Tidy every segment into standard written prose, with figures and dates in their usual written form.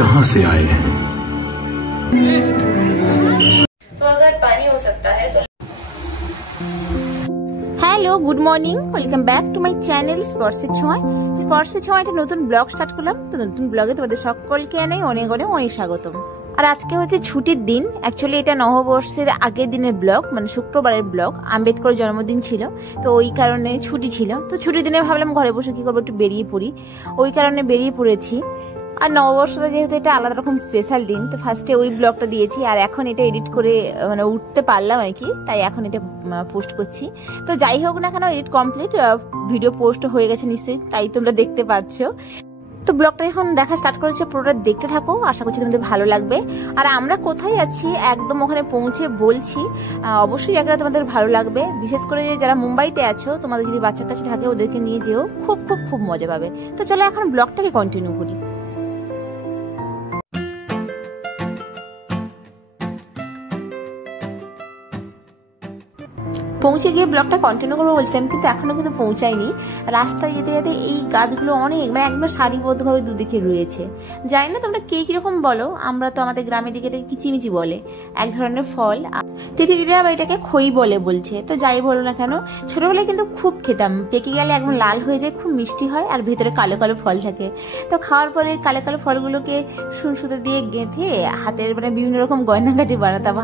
कहां से आए हैं। तो अगर पानी हो सकता है तो hello good morning, welcome back to my channel স্পর্শের ছোঁয়া। স্পর্শের ছোঁয়া একটা নতুন ব্লগ স্টার্ট করলাম। তো নতুন ব্লগে তোমাদের সকলকে জানাই অনেক অনেক অনেক স্বাগতম। আর আজকে হচ্ছে ছুটির দিন। অ্যাকচুয়ালি এটা নববর্ষের আগের দিনের ব্লগ, মানে শুক্রবারের ব্লগ। আম্বেদকর জন্মদিন ছিল, তো ওই কারণে ছুটি ছিল। তো ছুটির দিনে ভাবলাম ঘরে বসে কি করবো, একটু বেরিয়ে পড়ি। ওই কারণে বেরিয়ে পড়েছি। আর নববর্ষটা যেহেতু এটা আলাদা রকম স্পেশাল দিন, তো ফার্স্টে ওই ব্লগটা দিয়েছি, আর এখন এটা এডিট করে মানে উঠতে পারলাম আর কি, তাই এখন এটা পোস্ট করছি। তো যাই হোক না কেন, এডিট কমপ্লিট, ভিডিও পোস্ট হয়ে গেছে নিশ্চয়ই, তাই তোমরা দেখতে পাচ্ছ। তো ব্লগটা এখন দেখা স্টার্ট করেছে, পুরোটা দেখতে থাকো, আশা করছি তোমাদের ভালো লাগবে। আর আমরা কোথায় আছি একদম ওখানে পৌঁছে বলছি, অবশ্যই জায়গাটা তোমাদের ভালো লাগবে। বিশেষ করে যারা মুম্বাইতে আছো, তোমাদের যদি বাচ্চা কাছে থাকে ওদেরকে নিয়ে যেও, খুব খুব খুব মজা পাবে। তো চলো এখন ব্লগটাকে কন্টিনিউ করি। পৌঁছে গিয়ে ব্লগটা কন্টিনিউ করবো বলছিলাম, কিন্তু এখনো কিন্তু পৌঁছায়নি। রাস্তায় যেতে যেতে এই গাছগুলো অনেক, মানে একদম সারিবদ্ধভাবে দুদিকে রয়েছে। জানি না তোমরা কে কিরকম বলো, আমরা তো আমাদের গ্রামের দিকে এটাকে কিচিমিচি বলে, এক ধরনের ফল। তিতিরা আবার এটাকে খই বলে বলছে। তো যাই বলো না কেন, ছোটবেলায় কিন্তু খুব খেতাম। পেকে গেলে একদম লাল হয়ে যায়, খুব মিষ্টি হয়, আর ভেতরে কালো কালো ফল থাকে। তো খাওয়ার পরে কালো কালো ফলগুলোকে সুতো দিয়ে গেঁথে হাতের মানে বিভিন্ন রকম গয়নাঘাটি বানাতাম,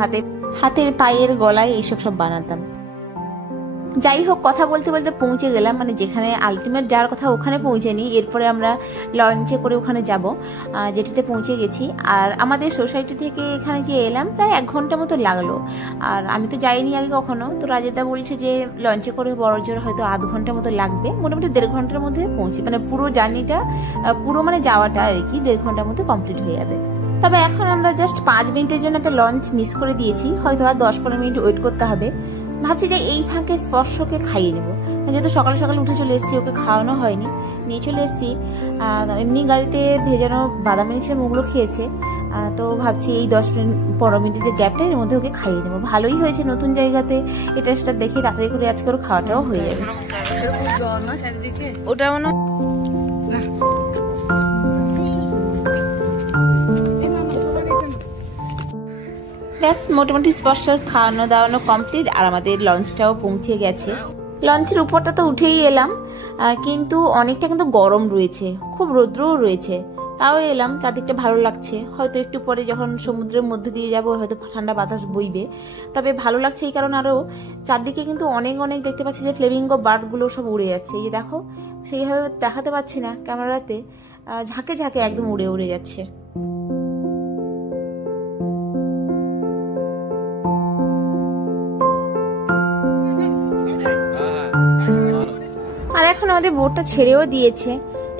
হাতের পায়ের গলায় এইসব সব বানাতাম। যাই হোক, কথা বলতে বলতে পৌঁছে গেলাম, মানে যেখানে আলটিমেট যাওয়ার কথা ওখানে পৌঁছেনি। এরপরে আমরা লঞ্চে করে ওখানে যাব, যেটিতে পৌঁছে গেছি। আর আমাদের সোসাইটি থেকে এখানে যে এলাম প্রায় 1 ঘন্টা মতো লাগলো। আর আমি তো যাইনি আগে কখনো, তো রাজেদা বলছে যে লঞ্চে করে বড় জোর হয়তো 1/2 ঘন্টা মতো লাগবে, মোটামুটি 1.5 ঘন্টার মধ্যে পৌঁছি, মানে পুরো জার্নিটা, পুরো মানে যাওয়াটা আর কি 1.5 ঘন্টার মধ্যে কমপ্লিট হয়ে যাবে। তবে এখন আমরা জাস্ট 5 মিনিটের জন্য একটা লঞ্চ মিস করে দিয়েছি, হয়তো আর 10-15 মিনিট ওয়েট করতে হবে। ভাবছি যে এই ফাঁকে স্পর্শকে খাইয়ে নেবো, যেহেতু সকালে সকালে উঠে চলে এসেছি, ওকে খাওয়ানো হয়নি, নিয়ে চলে এসেছি। এমনি গাড়িতে ভেজানো বাদাম মিষ্টির মুগলো খেয়েছে, তো ভাবছি এই 10-15 মিনিটের যে গ্যাপটা, এর মধ্যে ওকে খাইয়ে নেবো। ভালোই হয়েছে, নতুন জায়গাতে এটা সেটা দেখে তাড়াতাড়ি করে আজকে ওর খাওয়াটাও হয়ে যাবে। ওটা মনে ব্যাস, মোটামুটি স্পর্শর খাওয়ানো দাওয়ানো কমপ্লিট, আর আমাদের লঞ্চটাও পৌঁছে গেছে। লঞ্চের উপরটা তো উঠেই এলাম, কিন্তু অনেকটা কিন্তু গরম রয়েছে, খুব রৌদ্রও রয়েছে। তাও এলাম, চারদিকটা ভালো লাগছে। হয়তো একটু পরে যখন সমুদ্রের মধ্যে দিয়ে যাব, হয়তো ঠান্ডা বাতাস বইবে। তবে ভালো লাগছে এই কারণে, আরো চারদিকে কিন্তু অনেক অনেক দেখতে পাচ্ছি যে ফ্লেমিঙ্গো বার্ডগুলো সব উড়ে যাচ্ছে। এই যে দেখো, সেইভাবে দেখাতে পাচ্ছি না ক্যামেরাতে, ঝাঁকে ঝাঁকে একদম উড়ে উড়ে যাচ্ছে। আর এখন আমাদের বোটটা ছেড়েও দিয়েছে।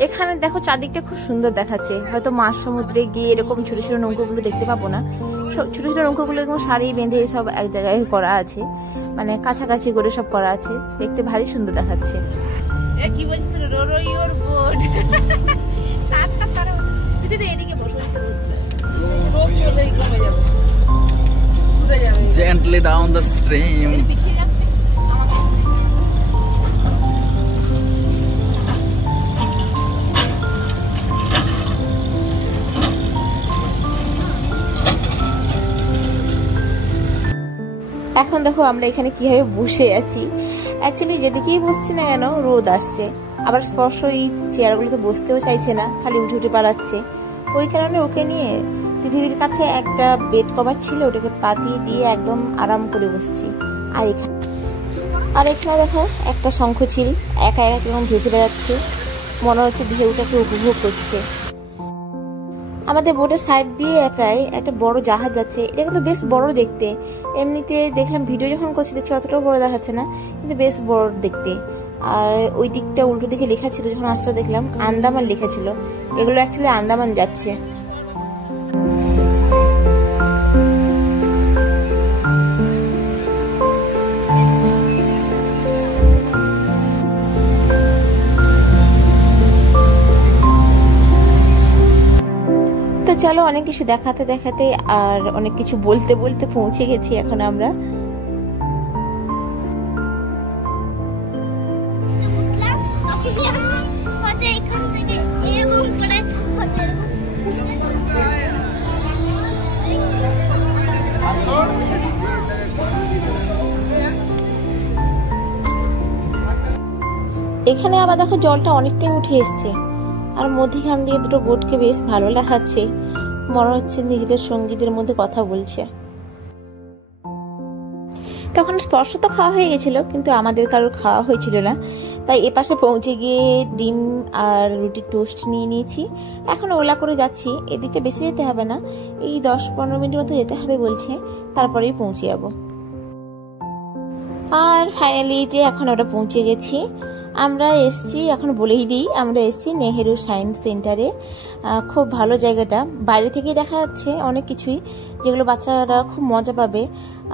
এখানে দেখো চারদিকটা খুব সুন্দর দেখাচ্ছে। হয়তো মাঝ সমুদ্রে গিয়ে এরকম ছোট ছোট নৌকোগুলো দেখতে পাবো না। ছোট ছোট নৌকোগুলো এরকম সারি বেঁধে সব এক জায়গায় করা আছে, মানে কাছাকাছি করে সব করা আছে, দেখতে ভারী সুন্দর দেখাচ্ছে। কি বলছিস, Gently down the stream. এখন দেখো আমরা এখানে কিভাবে বসে আছি। অ্যাকচুয়ালি যেদিকেই বসছি না কেন রোদ আসছে, আবার স্পর্শ এই চেয়ারগুলোতে বসতেও চাইছে না, খালি উঠে উঠে পালাচ্ছে। ওই কারণে ওকে নিয়ে দিদির কাছে একটা বেড কভার ছিল, ওটাকে পাতিয়ে দিয়ে একদম আরাম করে বসছি। আর এখানে দেখো একটা শঙ্খচিল একা একা কেমন ভেসে বেড়াচ্ছে, মনে হচ্ছে ঢেউটাকে উপভোগ করছে। আমাদের বোটের সাইড দিয়ে প্রায় একটা বড় জাহাজ যাচ্ছে, এটা কিন্তু বেশ বড় দেখতে। এমনিতে দেখলাম ভিডিও যখন করছি দেখছি অতটাও বড় দেখাচ্ছে না, কিন্তু বেশ বড় দেখতে। আর ওই দিকটা উল্টো দিকে লেখা ছিল, যখন আসলে দেখলাম আন্দামান লেখা ছিল। এগুলো অ্যাকচুয়ালি আন্দামান যাচ্ছে। তো চলো, অনেক কিছু দেখাতে দেখাতে আর অনেক কিছু বলতে বলতে পৌঁছে গেছি এখন আমরা। এখানে আবার দেখো জলটা অনেকটাই উঠে এসছে, আর মধ্যখান দিয়ে দুটো বোটকে বেশ ভালো লাগাচ্ছে, মনে হচ্ছে নিজেদের সঙ্গীদের মধ্যে কথা বলছে। তখন স্পর্শ তো খাওয়া হয়ে গেছিল, কিন্তু আমাদের কারোর খাওয়া হয়েছিল না, তাই এপাশে পৌঁছে গিয়ে ডিম আর রুটির টোস্ট নিয়ে নিয়েছি। এখন ওলা করে যাচ্ছি, এদিকে বেশি যেতে হবে না, এই 10-15 মিনিট মতো যেতে হবে বলছে, তারপরেই পৌঁছে যাবো। আর ফাইনালি যে এখন ওটা পৌঁছে গেছি, আমরা এসছি, এখন বলেই দিই আমরা এসছি নেহেরু সায়েন্স সেন্টারে। খুব ভালো জায়গাটা, বাইরে থেকে দেখা যাচ্ছে অনেক কিছুই যেগুলো বাচ্চারা খুব মজা পাবে,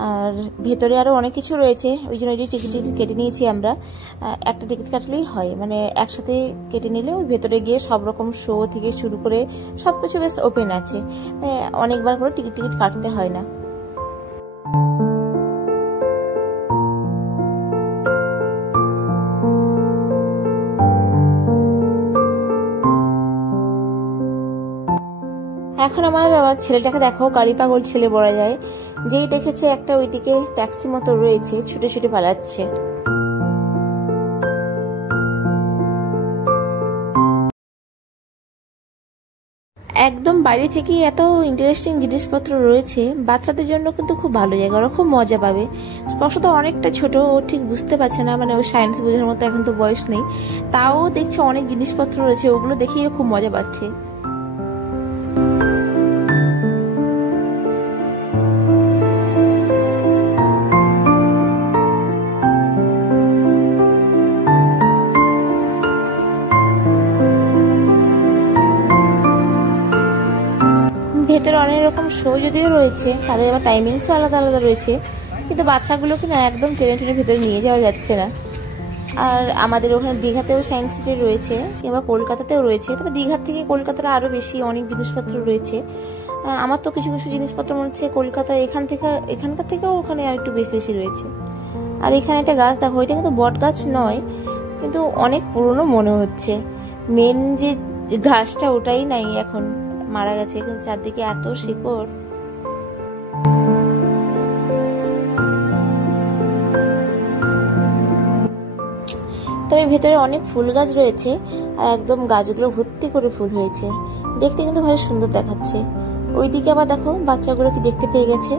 আর ভেতরে আরও অনেক কিছু রয়েছে, ওই জন্য টিকিট কেটে নিয়েছি আমরা। একটা টিকিট কাটলেই হয়, মানে একসাথে কেটে নিলে ওই ভেতরে গিয়ে সব রকম শো থেকে শুরু করে সব কিছু বেশ ওপেন আছে, অনেকবার করে টিকিট কাটতে হয় না। এখন আমার ছেলেটাকে দেখো, গাড়ি পাগল ছেলে বলা যায়, যেই দেখেছে একটা ওইদিকে ট্যাক্সি মতো রয়েছে, ছুটে ছুটে পালাচ্ছে। একদম বাইরে থেকে এত ইন্টারেস্টিং জিনিসপত্র রয়েছে, বাচ্চাদের জন্য কিন্তু খুব ভালো জায়গা, ওরা খুব মজা পাবে। স্পষ্ট অনেকটা ছোট, ও ঠিক বুঝতে পারছে না, মানে ও সায়েন্স বোঝার মতো এখন তো বয়স নেই, তাও দেখছে অনেক জিনিসপত্র রয়েছে, ওগুলো দেখেই খুব মজা পাচ্ছে। ভেতরে অনেক রকম শো যদিও রয়েছে, তাদের আবার টাইমিংসও আলাদা আলাদা রয়েছে, কিন্তু বাচ্চাগুলোকে না একদম টেনে ভেতরে নিয়ে যাওয়া যাচ্ছে না। আর আমাদের ওখানে দীঘাতেও সায়েন্স সিটি রয়েছে, কিংবা কলকাতাতেও রয়েছে, তবে দীঘার থেকে কলকাতার আরও বেশি অনেক জিনিসপত্র রয়েছে। আমার তো কিছু কিছু জিনিসপত্র মনে হচ্ছে কলকাতা এখানকার থেকেও ওখানে আর একটু বেশি বেশি রয়েছে। আর এখানে একটা গাছ দেখো, এটা কিন্তু বট গাছ নয়, কিন্তু অনেক পুরনো মনে হচ্ছে। মেন যে গাছটা ওটাই নাই, এখন মারা গেছে, কিন্তু চারদিকে এত শিকড়। তবে ভেতরে অনেক ফুল গাছ রয়েছে, আর একদম গাছগুলো ভর্তি করে ফুল হয়েছে, দেখতে কিন্তু ভালো সুন্দর দেখাচ্ছে। ওইদিকে আবার দেখো বাচ্চাগুলোকে দেখতে পেয়ে গেছে,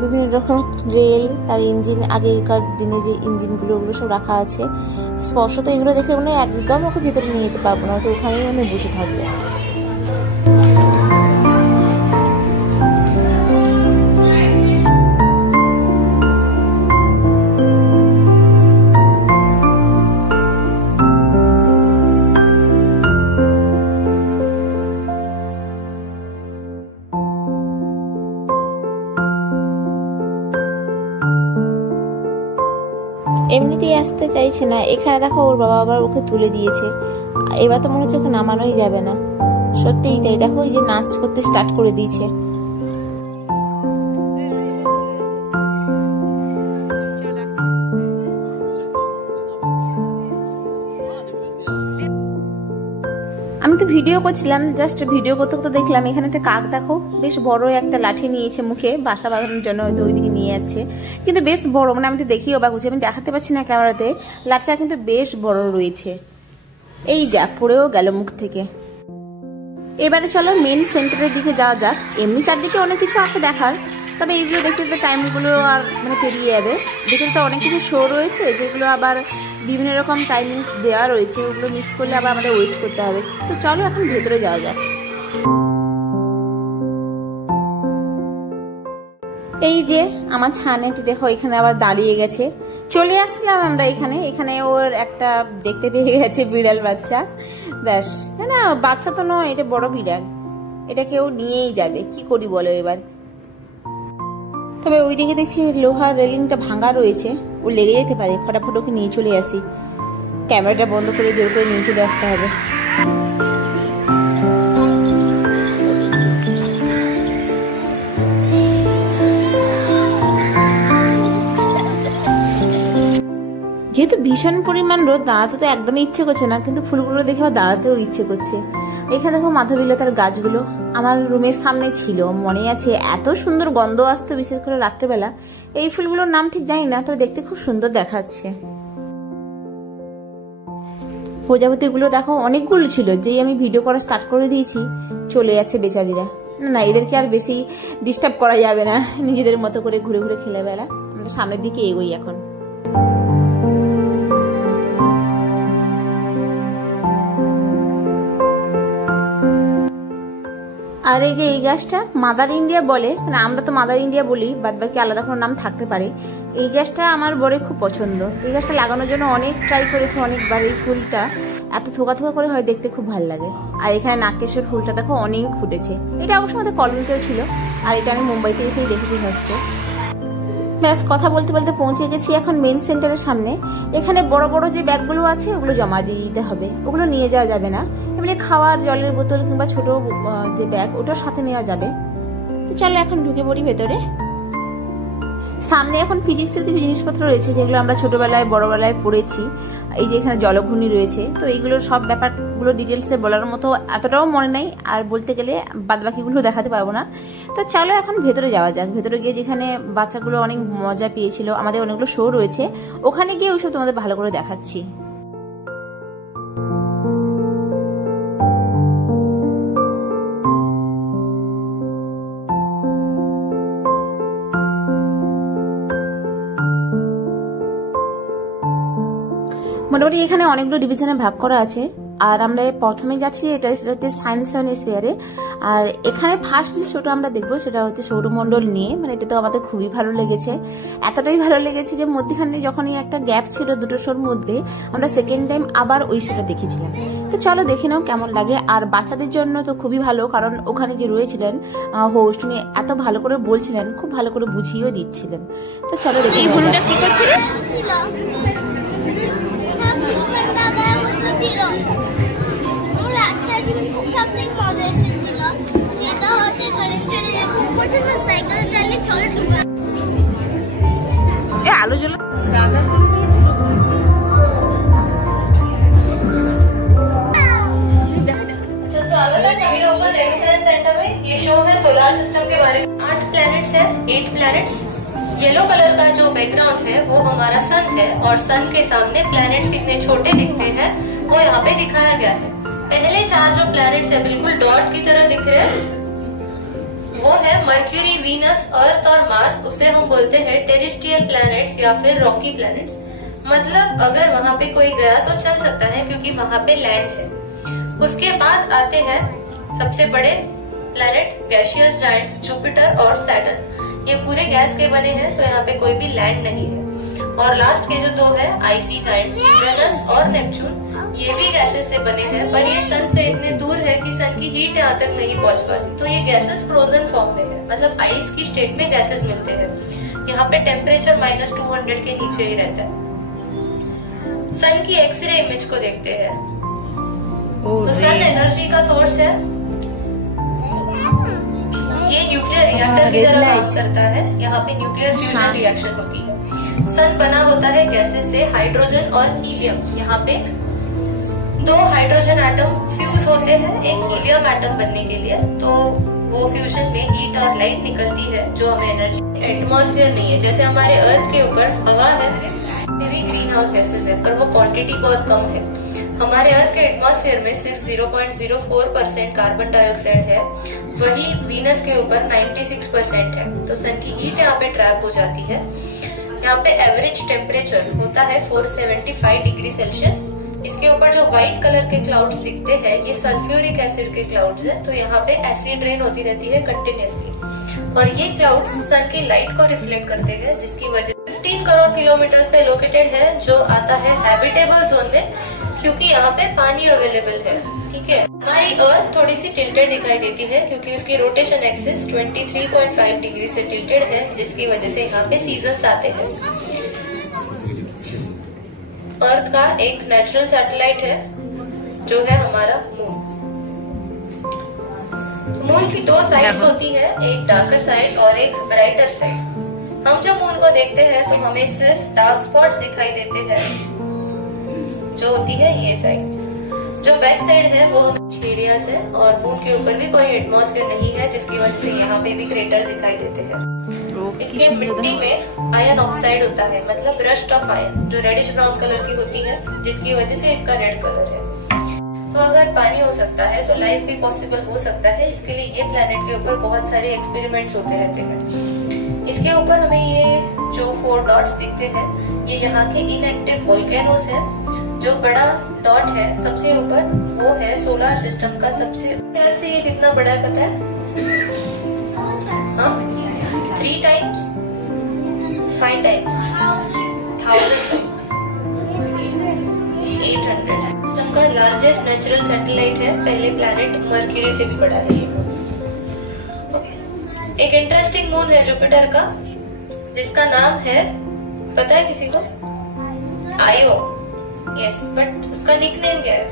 বিভিন্ন রকম রেল, তার ইঞ্জিন, আগেকার দিনে যে ইঞ্জিনগুলো, ওগুলো সব রাখা আছে। স্পর্শ তো এগুলো দেখলে মনে হয় একদম ওকে ভেতরে নিয়ে যেতে পারবো না, তো ওখানেই আমি বসে থাকবো। এমনিতেই আসতে চাইছে না, এখানে দেখো ওর বাবা আবার ওকে তুলে দিয়েছে, এবার তো মনে হচ্ছে ওকে নামানোই যাবে না। সত্যিই তাই, দেখো এই যে নাচ করতে স্টার্ট করে দিয়েছে। আমি তো ভিডিও করছিলাম, জাস্ট ভিডিও করতে করতে দেখলাম এখানে একটা কাক দেখো, বেশ বড় একটা লাঠি নিয়েছে মুখে, বাসা বাঁধানোর জন্য হয়তো ওইদিকে নিয়ে যাচ্ছে, কিন্তু বেশ বড়, মানে আমি তো দেখি অবাক হচ্ছি, আমি দেখাতে পারছি না ক্যামেরাতে, লাঠিটা কিন্তু বেশ বড় রয়েছে। এই যা পড়েও গেল মুখ থেকে। এবারে চলো মেন সেন্টারের দিকে যাওয়া যাক। এমনি চারদিকে অনেক কিছু আছে দেখার, তবে এইগুলো দেখতে দেখতে টাইমগুলো আর মানে পেরিয়ে যাবে। ভিতরে তো অনেক কিছু শো রয়েছে, যেগুলো আবার বিভিন্ন রকম টাইমিংস দেওয়া রয়েছে, ওগুলো মিস করলে আবার আমাদের ওয়েট করতে হবে। তো চলো এখন ভেতরে যাওয়া যাক। এই যে আমার ছানেটি দেখো এখানে আবার দাঁড়িয়ে গেছে, চলে আসছিলাম আমরা এখানে ওর একটা দেখতে পেয়ে গেছে বিড়াল বাচ্চা, ব্যাস। না বাচ্চা তো নয়, এটা বড় বিড়াল, এটা কেউ নিয়েই যাবে, কি করি বলো এবার। তবে ওইদিকে দেখছি লোহার রেলিংটা ভাঙা রয়েছে, ও লেগে যেতে পারে, ফটাফট ওকে নিয়ে চলে আসি। ক্যামেরাটা বন্ধ করে জোর করে নিয়ে চলে আসতে হবে। যেহেতু ভীষণ পরিমাণ রোদ, দাঁড়াতে তো একদমই ইচ্ছে করছে না, কিন্তু ফুলগুলো দেখে আবার দাঁড়াতেও ইচ্ছে করছে। এখানে দেখো মাধবীলতার গাছগুলো আমার রুমের সামনে ছিল, মনে আছে, এত সুন্দর গন্ধ আসতো, বিশেষ করে রাত্রেবেলা। এই ফুলগুলোর নাম ঠিক জানি না, তবে দেখতে খুব সুন্দর দেখাচ্ছে। প্রজাপতিগুলো দেখো অনেকগুলো ছিল, যেই আমি ভিডিও করা স্টার্ট করে দিয়েছি চলে যাচ্ছে বেচারিরা। না এদেরকে আর বেশি ডিস্টার্ব করা যাবে না, নিজেদের মতো করে ঘুরে ঘুরে খেলে বেলা। আমরা সামনের দিকে এগোই এখন। আর এই যে এই গাছটা মাদার ইন্ডিয়া বলে, মানে আমরা তো মাদার ইন্ডিয়া বলি, বাদ বাকি আলাদা কোনো নাম থাকতে পারে। এই গাছটা আমার বড় খুব পছন্দ। এই গাছটা লাগানোর জন্য অনেক ট্রাই করেছে অনেকবার। এই ফুলটা এত থোকা থোকা করে হয়, দেখতে খুব ভালো লাগে। আর এখানে নাগকেশ্বর ফুলটা দেখো অনেক ফুটেছে। এটা অবশ্য আমাদের কলোনিতেও ছিল, আর এটা আমি মুম্বাইতে এসেই দেখেছি ফার্স্টে। ব্যাস কথা বলতে বলতে পৌঁছে গেছি এখন মেন সেন্টারের সামনে। এখানে বড় বড় যে ব্যাগগুলো আছে ওগুলো জমা দিয়ে দিতে হবে, ওগুলো নিয়ে যাওয়া যাবে না। এমনি খাওয়ার জলের বোতল কিংবা ছোট যে ব্যাগ ওটার সাথে নেওয়া যাবে। তো চলো এখন ঢুকে পড়ি ভেতরে। সামনে এখন ফিজিক্সের কিছু জিনিসপত্র রয়েছে যেগুলো আমরা ছোটবেলায় বড়বেলায় পড়েছি। এই যে এখানে জলঘূর্ণি রয়েছে, তো এইগুলোর সব ব্যাপারগুলো ডিটেলসে বলার মতো এতটাও মনে নাই, আর বলতে গেলে বাদবাকিগুলো দেখাতে পারবো না। তো চলো এখন ভেতরে যাওয়া যাক। ভেতরে গিয়ে যেখানে বাচ্চাগুলো অনেক মজা পেয়েছিল, আমাদের অনেকগুলো শো রয়েছে, ওখানে গিয়ে ওইসব তোমাদের ভালো করে দেখাচ্ছি। মোটামুটি এখানে অনেকগুলো ডিভিশনে ভাগ করা আছে, আর আমরা প্রথমে যাচ্ছি এটা হচ্ছে সায়েন্স ফেয়ারে। আর এখানে ফার্স্ট যে শোটা আমরা দেখবো সেটা হচ্ছে সৌরমণ্ডল নিয়ে। মানে এটা তো আমাদের খুবই ভালো লেগেছে, এতটাই ভালো লেগেছে যে মধ্যখানে যখনই একটা গ্যাপ ছিল দুটো শোর মধ্যে, আমরা সেকেন্ড টাইম আবার ওই শোটা দেখেছিলাম। তো চলো দেখে নাও কেমন লাগে। আর বাচ্চাদের জন্য তো খুবই ভালো, কারণ ওখানে যে রয়েছিলেন হোস্ট উনি এত ভালো করে বলছিলেন, খুব ভালো করে বুঝিয়েও দিচ্ছিলেন। তো চলো দেখি। এই ভুলটা কি করছিলেন? আলো জ্বলা ये शो है सोलर सिस्टम के बारे में। 8 प्लैनेट्स है, 8 प्लैनेट्स। येलो कलर का जो बैकग्राउंड है वो हमारा सन है, और सन के सामने प्लैनेट्स कितने छोटे दिखते हैं वो यहाँ पे दिखाया गया है। पहले 4 जो प्लैनेट्स है बिल्कुल डॉट की तरह दिख रहे हैं, वो है मर्क्यूरी, वीनस, अर्थ और मार्स। उसे हम बोलते हैं टेरेस्ट्रियल प्लैनेट्स या फिर रॉकी प्लैनेट्स। मतलब अगर वहाँ पे कोई गया तो चल सकता है क्योंकि वहाँ पे लैंड है। उसके बाद आते हैं सबसे बड़े प्लैनेट गैसियस जायंट्स जुपिटर और सैटर्न। ये पूरे गैस के बने हैं, तो यहाँ पे कोई भी लैंड नहीं है। और लास्ट के जो 2 है आइसी जायंट्स यूरेनस और नेपच्यून, ये भी गैसेस से बने हैं, पर ये सन से इतने दूर है कि सन की हीट यहाँ तक नहीं पहुँच पाती। तो ये गैसेस फ्रोजन फॉर्म में है, मतलब आइस की स्टेट में गैसेस मिलते हैं। यहाँ पे टेम्परेचर -200 के नीचे ही रहता है। सन की एक्सरे इमेज को देखते हैं, तो सन एनर्जी का सोर्स है। ये न्यूक्लियर रिएक्टर की तरह काम करता है, यहाँ पे न्यूक्लियर फ्यूजन रिएक्शन होती है। सन बना होता है गैसेस से, हाइड्रोजन और हीलियम। यहाँ पे 2 हाइड्रोजन एटम फ्यूज होते हैं एक हीलियम एटम बनने के लिए, तो वो फ्यूजन में हीट और लाइट निकलती है जो हमें एनर्जी। एटमॉस्फेयर नहीं है, जैसे हमारे अर्थ के ऊपर हवा है, ये भी ग्रीन हाउस गैसेस है, पर वो क्वांटिटी बहुत कम है। हमारे अर्थ के एटमॉस्फेयर में सिर्फ 0.04% कार्बन डाइऑक्साइड है, वही वीनस के ऊपर 96% है। तो सन की हीट यहाँ पे ट्रैप हो जाती है। यहाँ पे एवरेज टेम्परेचर होता है 475 डिग्री सेल्सियस। इसके ऊपर जो व्हाइट कलर के क्लाउड्स दिखते हैं ये सल्फ्यूरिक एसिड के क्लाउड्स हैं, तो यहाँ पे एसिड रेन होती रहती है कंटिन्यूअसली, और ये क्लाउड्स सन की लाइट को रिफ्लेक्ट करते हैं, जिसकी वजह 15 करोड़ किलोमीटर पे लोकेटेड है, जो आता है हैबिटेबल जोन में, क्योंकि यहाँ पे पानी अवेलेबल है। ठीक है, हमारी अर्थ थोड़ी सी टिल्टेड दिखाई देती है क्योंकि उसकी रोटेशन एक्सिस 23.5 डिग्री से टिल्टेड है, जिसकी वजह से यहाँ पे सीजन्स आते हैं। अर्थ का एक नेचुरल सैटेलाइट है जो है हमारा मून। मून की 2 साइड्स होती है, एक डार्कर साइड और एक ब्राइटर साइड। हम जब मून को देखते हैं तो हमें सिर्फ डार्क स्पॉट्स दिखाई देते हैं, जो होती है ये साइड। जो बैक साइड है वो एरियाज है, और मून के ऊपर भी कोई एटमॉस्फेयर नहीं है, जिसकी वजह से यहाँ पे भी क्रेटर दिखाई देते हैं। इसके मिट्टी में आयरन ऑक्साइड होता है, मतलब रस्ट ऑफ आयरन, जो रेडिश ब्राउन कलर की होती है, जिसकी वजह से इसका रेड कलर है। तो अगर पानी हो सकता है तो लाइफ भी पॉसिबल हो सकता है। इसके लिए ये प्लेनेट के ऊपर बहुत सारे एक्सपेरिमेंट्स होते रहते हैं। इसके ऊपर हमें ये जो 4 डॉट्स दिखते हैं, ये यहाँ के इनएक्टिव वोल्केनोस है। जो बड़ा डॉट है सबसे ऊपर, वो है सोलर सिस्टम का सबसे, ध्यान से ये कितना बड़ा है पता है? 3 टाइम्स, 5 टाइम्स, 1000 टाइम्स, 800। सिस्टम का लार्जेस्ट नेचुरल सैटेलाइट है, पहले प्लैनेट मर्क्यूरी से भी बड़ा है ये। एक इंटरेस्टिंग मून है जुपिटर का, जिसका नाम है, पता है किसी को? आयो। यस, बट उसका निकनेम क्या है?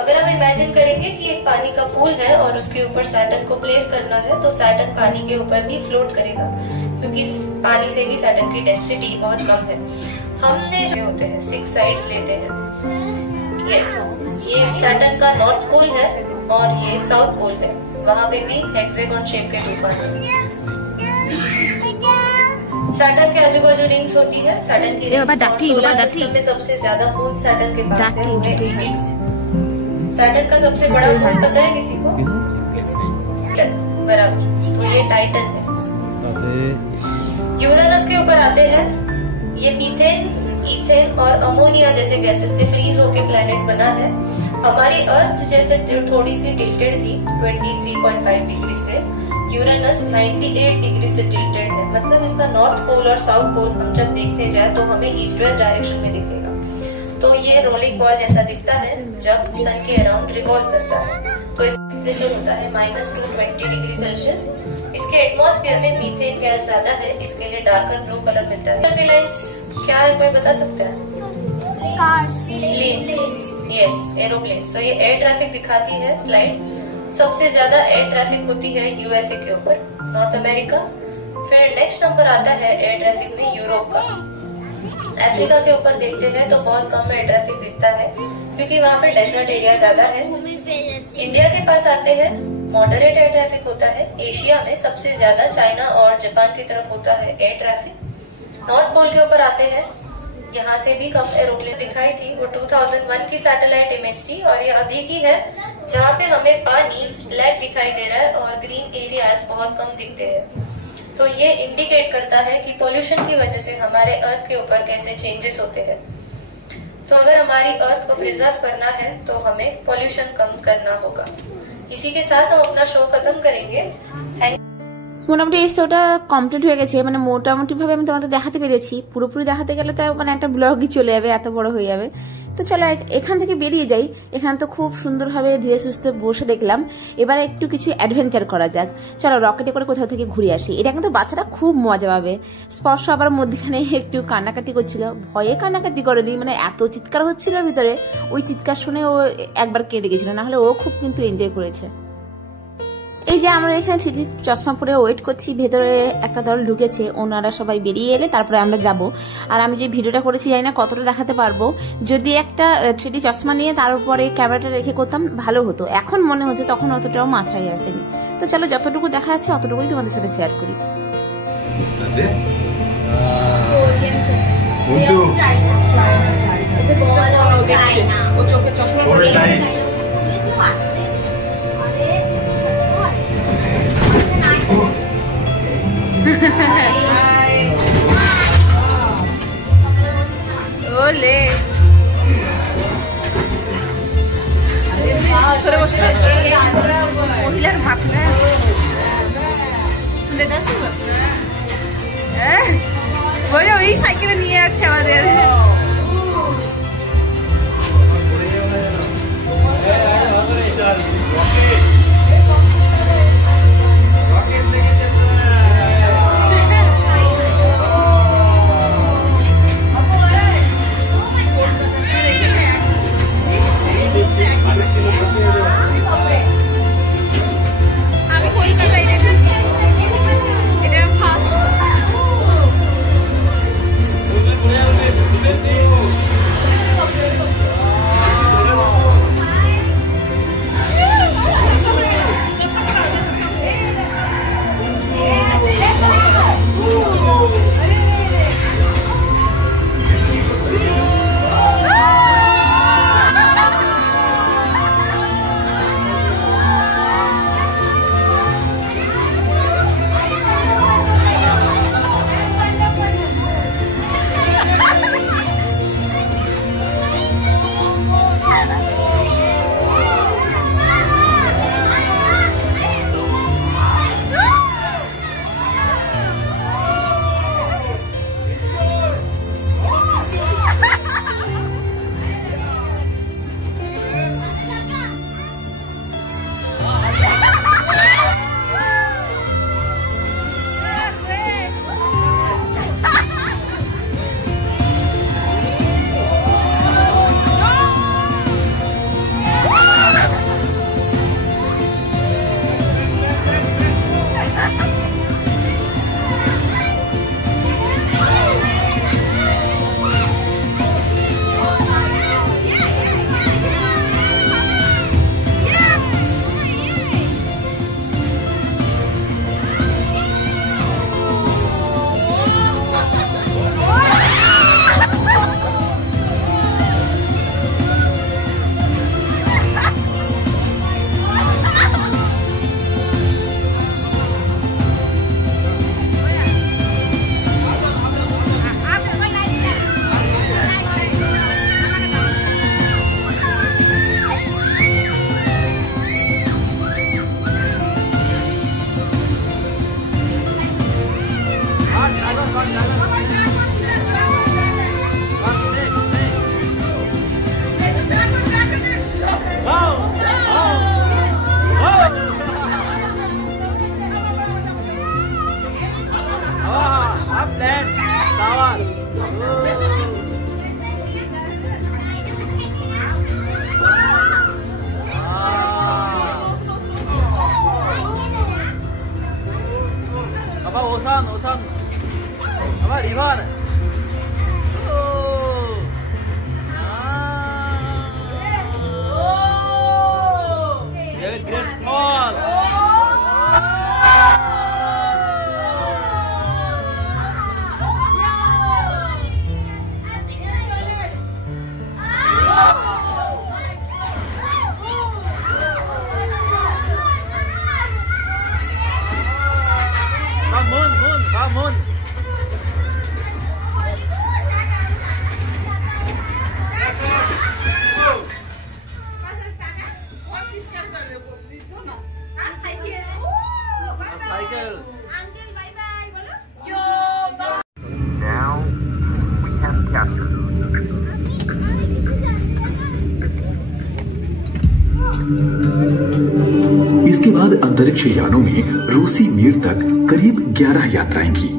अगर हम इमेजिन करेंगे कि एक पानी का पूल है और उसके ऊपर सैटर्न को प्लेस करना है, तो सैटर्न पानी के ऊपर भी फ्लोट करेगा, क्योंकि पानी से भी सैटर्न की डेंसिटी बहुत कम है। हमने जो होते हैं 6 साइड्स लेते हैं। यस, ये सैटर्न का नॉर्थ पोल है और ये साउथ पोल है। वहाँ पे भी हेक्सागन शेप के तूफान है। सैटर्न के आजू बाजू रिंग्स होती है। सैटर्न की सोलर सिस्टम में सबसे ज्यादा मून सैटर्न के पास है। सैटर्न का सबसे बड़ा मून पता है किसी को? बराबर, तो ये टाइटन है। यूरेनस के ऊपर आते हैं। ये मीथेन, ईथेन और अमोनिया जैसे गैसेस से फ्रीज होके प्लेनेट बना है। हमारी अर्थ जैसे थोड़ी सी टिल्टेड थी 23.5 डिग्री से, यूरेनस 98 डिग्री से टिल्टेड है। मतलब इसका नॉर्थ पोल और साउथ पोल हम जब देखते जाए तो हमें ईस्ट वेस्ट डायरेक्शन में दिखेगा। तो ये रोलिंग बॉल जैसा दिखता है जब सन के अराउंड रिवॉल्व करता है। तो इसका टेम्परेचर होता है -220 डिग्री सेल्सियस। इसके एटमॉस्फेयर में मीथेन गैस ज्यादा है, इसके लिए डार्कर ब्लू कलर मिलता है। एयरलाइंस क्या है, कोई बता सकता है? Yes, aeroplane. तो ये एयर ट्रैफिक दिखाती है स्लाइड। सबसे ज्यादा एयर ट्रैफिक होती है यूएसए के ऊपर, नॉर्थ अमेरिका। फिर नेक्स्ट नंबर आता है एयर ट्रैफिक में यूरोप का। अफ्रीका के ऊपर देखते हैं तो बहुत कम एयर ट्रैफिक दिखता है, क्योंकि वहाँ पे डेजर्ट एरिया ज्यादा है। इंडिया के पास आते हैं, मॉडरेट एयर ट्रैफिक होता है। एशिया में सबसे ज्यादा चाइना और जापान की तरफ होता है एयर ट्रैफिक। नॉर्थ पोल के ऊपर आते हैं, यहाँ से भी कम एरोप्लेन दिखाई थी। वो 2001 की सैटेलाइट इमेज थी और ये अभी की है, जहाँ पे हमें पानी ब्लैक दिखाई दे रहा है और ग्रीन एरियाज बहुत कम दिखते हैं। तो ये इंडिकेट करता है कि पोल्यूशन की वजह से हमारे अर्थ के ऊपर कैसे चेंजेस होते हैं। तो अगर हमारी अर्थ को प्रिजर्व करना है तो हमें पोल्यूशन कम करना होगा। इसी के साथ हम अपना शो खत्म करेंगे। মোটামুটি এই শোটা কমপ্লিট হয়ে গেছে, মানে মোটামুটি ভাবে আমি তোমাদের দেখাতে পেরেছি। পুরোপুরি দেখাতে গেলে তো মানে একটা ব্লগই চলে যাবে, এত বড় হয়ে যাবে। তো চলো এখান থেকে বেরিয়ে যাই। এখানে তো খুব সুন্দরভাবে ধীরে সুস্থে বসে দেখলাম, এবারে একটু কিছু অ্যাডভেঞ্চার করা যাক। চলো রকেটে করে কোথাও থেকে ঘুরে আসি। এটা কিন্তু বাচ্চারা খুব মজা পাবে। স্পর্শ আবার মধ্যখানে একটু কান্নাকাটি করছিল, ভয়ে কান্নাকাটি করেনি, মানে এত চিৎকার হচ্ছিল ভিতরে, ওই চিৎকার শুনে ও একবার কেঁদে গেছিল, না হলে ও খুব কিন্তু এনজয় করেছে। এই যে আমরা এখানে 3D চশমা পরে ওয়েট করছি, ভেতরে একটা দল ঢুকেছে, ওনারা সবাই বেরিয়ে এলে তারপরে আমরা যাব। আর আমি যে ভিডিওটা করেছি জানি না কতটা দেখাতে পারবো, যদি একটা 3D চশমা নিয়ে তার উপরে ক্যামেরাটা রেখে করতাম ভালো হতো। এখন মনে হচ্ছে তখন অতটাও মাথায় আসেনি। তো চলো যতটুকু দেখা যাচ্ছে অতটুকুই তোমাদের সাথে শেয়ার করি। ওলে সরে বসে মহিলার মাথা দেখাচ্ছি, ওই সাইকেলে নিয়ে আছে আমাদের। 아빠 오산 아빠 리반 great small Moon. Cycle. Uncle, bye bye. বলো। Now we have captured. इसके बाद अंतरिक्ष यानों में रूसी मीर तक करीब 11 यात्राएं की,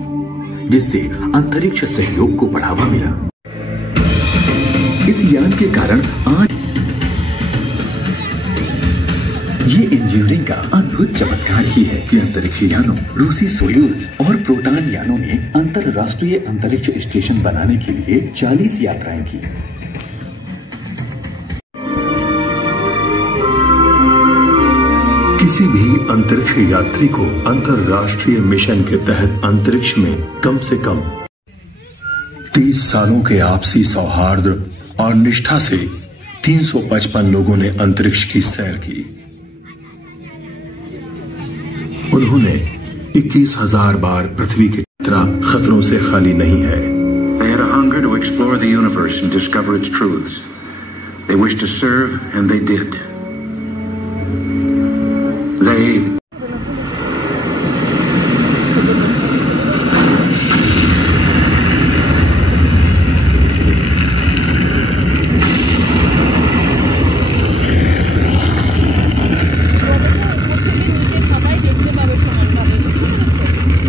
जिससे अंतरिक्ष सहयोग को बढ़ावा मिला। इस यान के कारण आज ये इंजीनियरिंग का अद्भुत चमत्कार ही है कि अंतरिक्ष यानों रूसी सोयूज और प्रोटॉन यानों ने अंतरराष्ट्रीय अंतरिक्ष स्टेशन बनाने के लिए 40 यात्राएं की। किसी भी अंतरिक्ष यात्री को अंतरराष्ट्रीय मिशन के तहत अंतरिक्ष में कम से कम 30 सालों के आपसी सौहार्द और निष्ठा से 355 लोगों ने अंतरिक्ष की सैर की। उन्होंने 21,000 बार पृथ्वी की यात्रा खतरों से खाली नहीं है। They had a hunger to explore the universe and discover its truths. They wished to serve, and they did.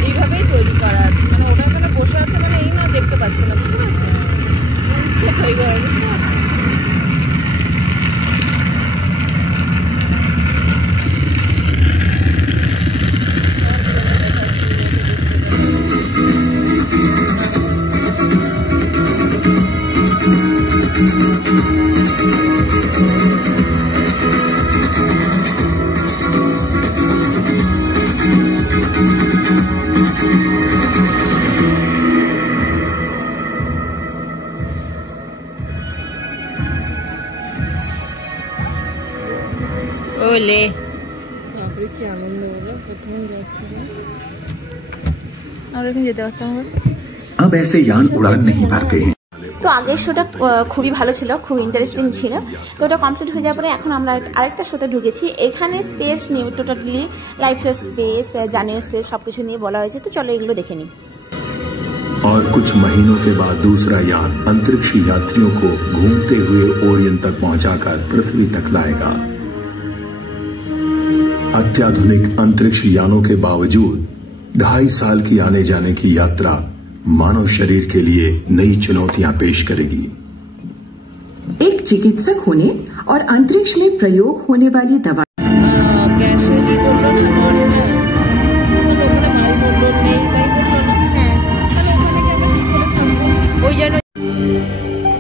এইভাবেই তৈরি করা, মানে ওটা ওখানে বসে আছে, মানে এই না দেখতে পাচ্ছে না, বুঝতে পারছেন? উঠছে তো এইভাবে, বুঝতে পারছেন? ওলে কি আনন্দ হলো, প্রথমে যাচ্ছিল আর এখন যেতে পারতাম। अब ऐसे यान उड़ान नहीं भरते हैं। তো আগের শোটা খুবই ভালো ছিল, খুব ইন্টারেস্টিং ছিল। তো ওটা কমপ্লিট হয়ে যাওয়ার পরে এখন আমরা আরেকটা শোতে ঢুকেছি। এখানে স্পেস নিয়ে totally life space, journey space सबकुछ নিয়ে বলা হয়েছে। তো চলো এগুলো দেখে নিই। और कुछ महीनों के बाद दूसरा यान अंतरिक्ष यात्रियों को घूमते हुए ओरियन तक पहुंचाकर पृथ्वी तक लाएगा। अत्याधुनिक अंतरिक्ष यानों के बावजूद 2.5 साल की आने जाने की यात्रा मानव शरीर के लिए नई चुनौतियां पेश करेगी। एक चिकित्सक होने और अंतरिक्ष में प्रयोग होने वाली दवा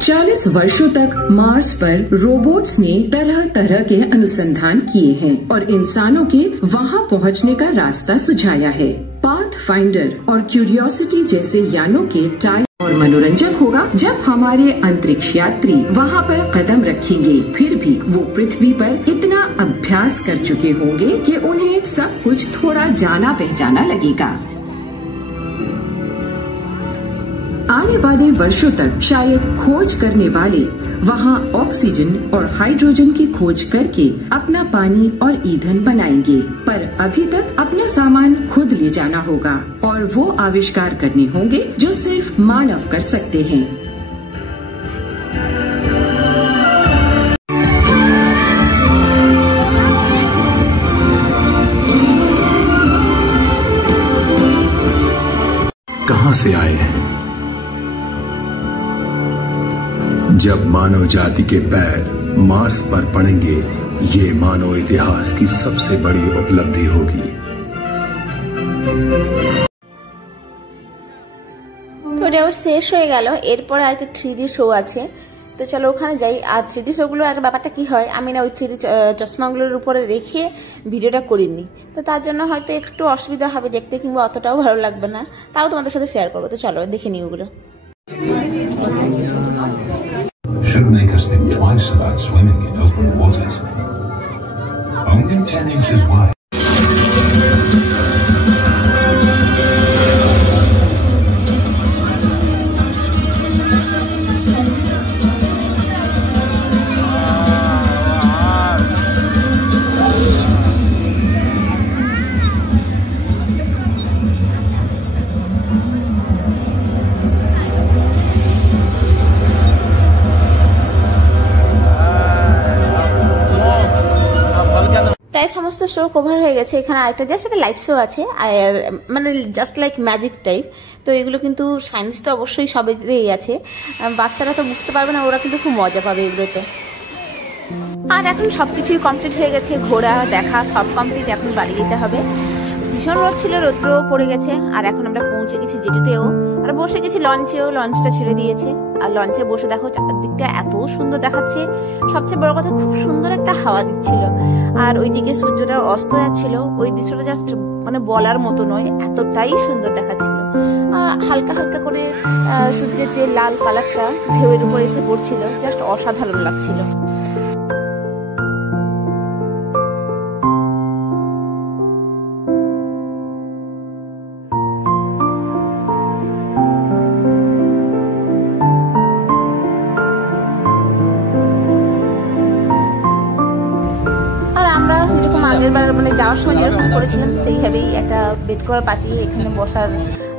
चालीस वर्षों तक मार्स पर रोबोट्स ने तरह तरह के अनुसंधान किए हैं और इंसानों के वहां पहुंचने का रास्ता सुझाया है। पाथ फाइंडर और क्यूरियोसिटी जैसे यानों के टाइम और मनोरंजक होगा जब हमारे अंतरिक्ष यात्री वहां पर कदम रखेंगे। फिर भी वो पृथ्वी पर इतना अभ्यास कर चुके होंगे कि उन्हें सब कुछ थोड़ा जाना पहचाना लगेगा। आने वाले वर्षों तक शायद खोज करने वाले वहाँ ऑक्सीजन और हाइड्रोजन की खोज करके अपना पानी और ईंधन बनाएंगे, पर अभी तक अपना सामान खुद ले जाना होगा और वो आविष्कार करने होंगे जो सिर्फ मानव कर सकते हैं। कहां से आए हैं? जब मानव जाति के पैर मार्स पर पड़ेंगे, ये मानव इतिहास की सबसे बड़ी उपलब्धि होगी। ওটাও শেষ হয়ে গেল। এরপরে একটা 3D শো আছে, তো চলো ওখানে যাই। আর 3D শোগুলো একটা ব্যাপারটা কি হয়, আমি না ওই 3D চশমাগুলোর উপরে রেখে ভিডিওটা করিনি, তো তার জন্য হয়তো একটু অসুবিধা হবে দেখতে, কিংবা অতটাও ভালো লাগবে না, তাও তোমাদের সাথে শেয়ার করবো। তো চলো দেখে নিই ওগুলো। Should make us think twice about swimming in open waters. Only 10 inches wide. প্রায় সমস্ত শো কভার হয়ে গেছে। এখানে আরেকটা জাস্ট একটা লাইভ শো আছে, আর মানে জাস্ট লাইক ম্যাজিক টাইপ। তো এগুলো কিন্তু সায়েন্স তো অবশ্যই সবেতেই আছে, বাচ্চারা তো বুঝতে পারবে না, ওরা কিন্তু খুব মজা পাবে এগুলোতে। আর এখন সবকিছুই কমপ্লিট হয়ে গেছে, ঘোরা দেখা সব কমপ্লিট, এখন বাড়ি যেতে হবে। ভীষণ রোদ ছিল, রোদ্রও পড়ে গেছে। আর এখন আমরা পৌঁছে গেছি জেটিতেও, আর বসে গেছি লঞ্চেও, লঞ্চটা ছেড়ে দিয়েছে। আর লঞ্চে বসে দেখো চারদিকটা এত সুন্দর দেখাচ্ছে, সবচেয়ে বড় কথা খুব সুন্দর একটা হাওয়া দিচ্ছিল। আর ওইদিকে সূর্যটা অস্ত যাচ্ছিল, ওই দৃশ্যটা জাস্ট মানে বলার মতো নয়, এতটাই সুন্দর দেখাচ্ছিল। হালকা হালকা করে সূর্যের যে লাল কালারটা ঢেউয়ের উপর এসে পড়ছিল, জাস্ট অসাধারণ লাগছিল। আগেরবার মানে যাওয়ার সময় যেরকম করেছিলাম সেইভাবেই একটা বেড কভার পাতিয়ে এখানে বসার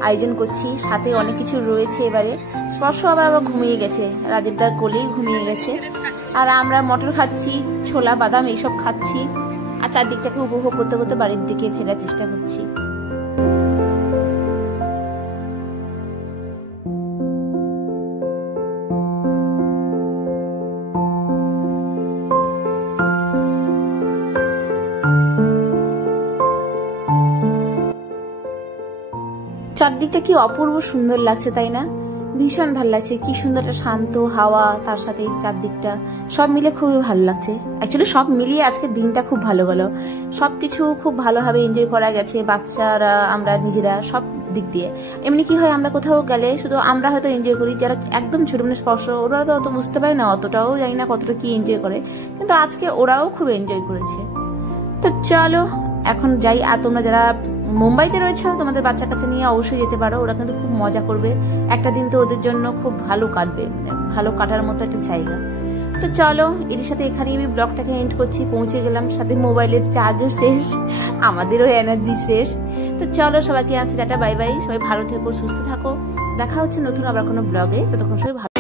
আয়োজন করছি। সাথে অনেক কিছু রয়েছে। এবারে স্পর্শ আবার ঘুমিয়ে গেছে, রাজীবদার কোলেই ঘুমিয়ে গেছে। আর আমরা মটর খাচ্ছি, ছোলা বাদাম এইসব খাচ্ছি, আর চারদিকটাকে উপভোগ করতে করতে বাড়ির দিকে ফেরার চেষ্টা করছি। চারদিকটা কি অপূর্ব সুন্দর লাগছে, তাই না? ভীষণ ভালো লাগছে, কি সুন্দর একটা শান্ত হাওয়া, তার সাথে চারদিকটা সব মিলে খুবই ভালো লাগছে। অ্যাকচুয়ালি সব মিলিয়ে আজকের দিনটা খুব ভালো গেল, সবকিছু খুব ভালোভাবে এনজয় করা গেছে, বাচ্চারা আমরা নিজেরা সব দিক দিয়ে। এমনি কি হয়, আমরা কোথাও গেলে শুধু আমরা হয়তো এনজয় করি, যারা একদম ছোট মানে স্পর্শ, ওরা তো অত বুঝতে পারে না, অতটাও জানি না কতটা কি এনজয় করে, কিন্তু আজকে ওরাও খুব এনজয় করেছে। তো চলো এখন যাই। আর তোমরা যারা মুম্বাইতে রয়েছে, তোমাদের বাচ্চা কাচ্চা নিয়ে অবশ্যই যেতে পারো, ওরা কিন্তু খুব মজা করবে। একটা দিন তো ওদের জন্য খুব ভালো কাটবে, মানে ভালো কাটার মতো একটা জায়গা। তো চলো এর সাথে এখানেই আমি ব্লগটাকে এন্ড করছি। পৌঁছে গেলাম, সাথে মোবাইলের চার্জও শেষ, আমাদেরও এনার্জি শেষ। তো চলো সবাইকে আছে টাটা, বাই বাই। সবাই ভালো থেকো, সুস্থ থাকো, দেখা হচ্ছে নতুন আবার কোনো ব্লগে। ততক্ষণ সবাই ভালো